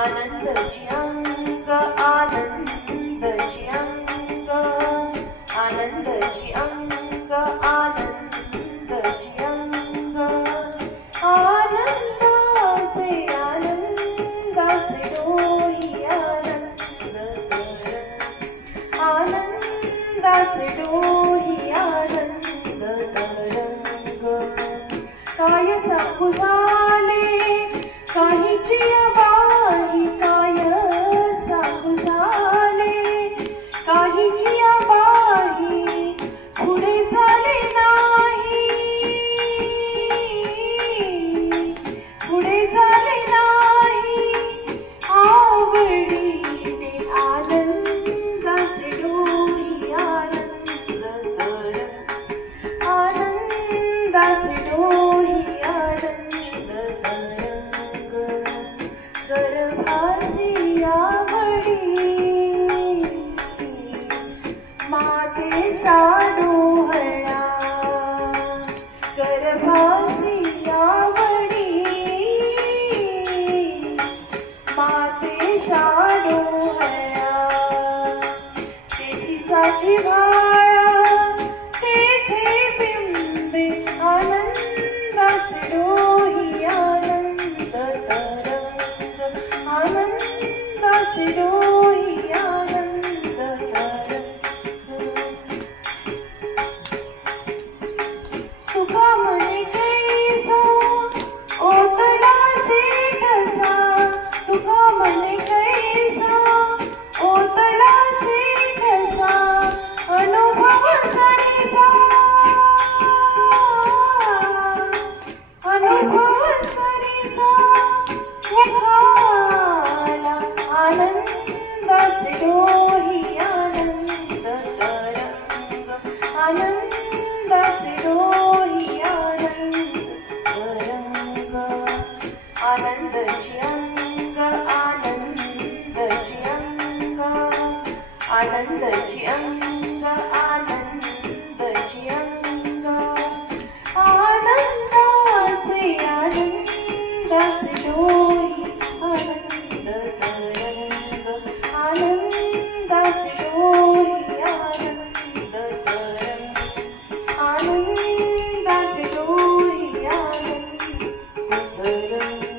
आनंदाची अंग आनंदाची अंग आनंदाची अंग आनंदाची अंग आनंदाचे आनंदाचे डोही आनंद आनंदाचे डोही आनंद तरंग काय सांगू झाले काहीची बाई काय सांगू झाले काहीची बाई पुढे झाले नाही पुढे झाले नाही आवडीने आनंदाचे डोही आनंद तरंग आनंदाचे डोही आनंद तरंग गर्भासी आवडी मातेचा डोहळा गर्भासी आवडी मातेचा डोहळा तेथीचा भाळा तेथे बिंबे आनंदाचे डोही आनंद तरंग आनंदाचे डोही आनंद तरंग तुका म्हणे कैसा ओतला ठसा तुका म्हणे कैसा ओतला ठसा अनुभव सरीसा अनुभव सरीसा मुखाला आनंदाचे डोही आनंद तरंग आनंदाचे डोही आनंद तरंग आनंदाची अंग आनंदाची अंग आनंदाची अंग आनंदाची अंग आनंदाचे आनंदाचे डोही आनंद तरंग आनंदाचे डोही आनंद तरंग आनंदाचे डोही आनंद तरंग